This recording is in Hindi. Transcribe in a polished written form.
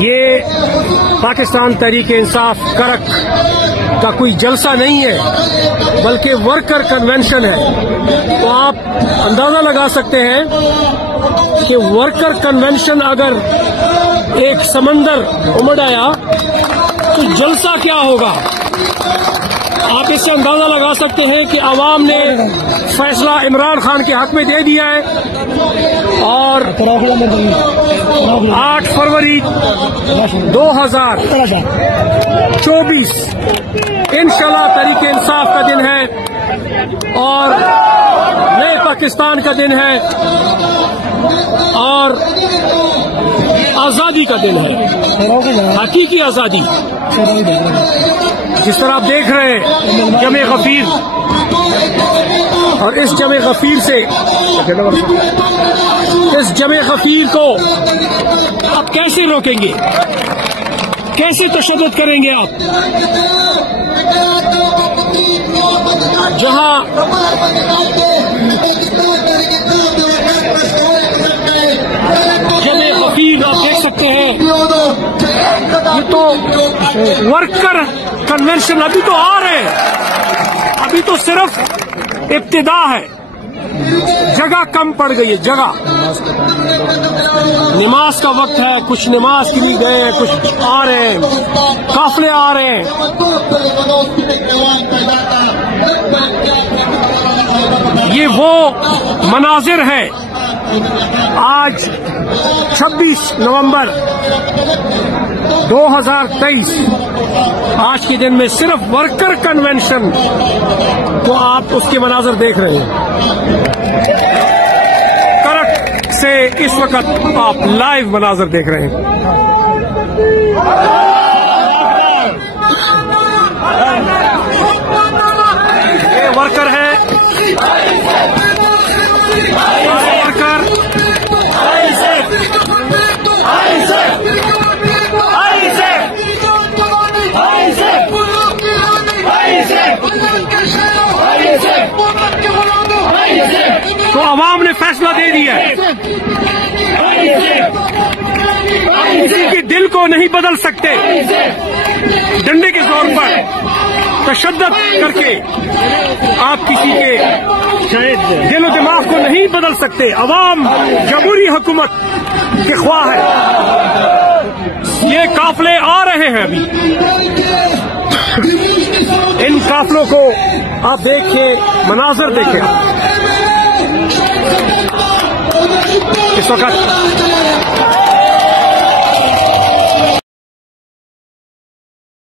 ये पाकिस्तान तहरीक इंसाफ करक का कोई जलसा नहीं है, बल्कि वर्कर कन्वेंशन है। तो आप अंदाजा लगा सकते हैं कि वर्कर कन्वेंशन अगर एक समंदर उमड़ आया तो जलसा क्या होगा। आप इससे अंदाजा लगा सकते हैं कि अवाम ने फैसला इमरान खान के हक में दे दिया है और 8 फरवरी 2024 इंशाल्लाह तहरीक इंसाफ का दिन है और नए पाकिस्तान का दिन है और आजादी का दिन है, हकीकी आजादी। जिस तरह आप देख रहे हैं जमे गफीर, और इस जमे गफीर को आप कैसे रोकेंगे, कैसे तशद्दुद करेंगे आप, जहां जमे गफीर आप देख सकते हैं। ये तो वर्कर कन्वेंशन अभी तो आ रहे हैं, अभी तो सिर्फ इब्तिदा है, जगह कम पड़ गई है। जगह नमाज का वक्त है, कुछ नमाज के लिए गए हैं, कुछ आ रहे हैं, काफले आ रहे हैं। ये वो मनाजिर है आज 26 नवंबर 2023 आज के दिन में सिर्फ वर्कर कन्वेंशन को आप उसके मनाजिर देख रहे हैं। करक से इस वक्त आप लाइव मनाजिर देख रहे हैं। ये वर्कर है, वर्कर तो अवाम ने फैसला दे दिया है। किसी के दिल को नहीं बदल सकते, डंडे के जोर पर तशद्दुद करके आप किसी के दिल और दिमाग को नहीं बदल सकते। अवाम जमहूरी हुकूमत के ख्वाह है। ये काफले आ रहे हैं अभी, इन काफलों को आप देखिए, मनाजर देखें। इस वक्त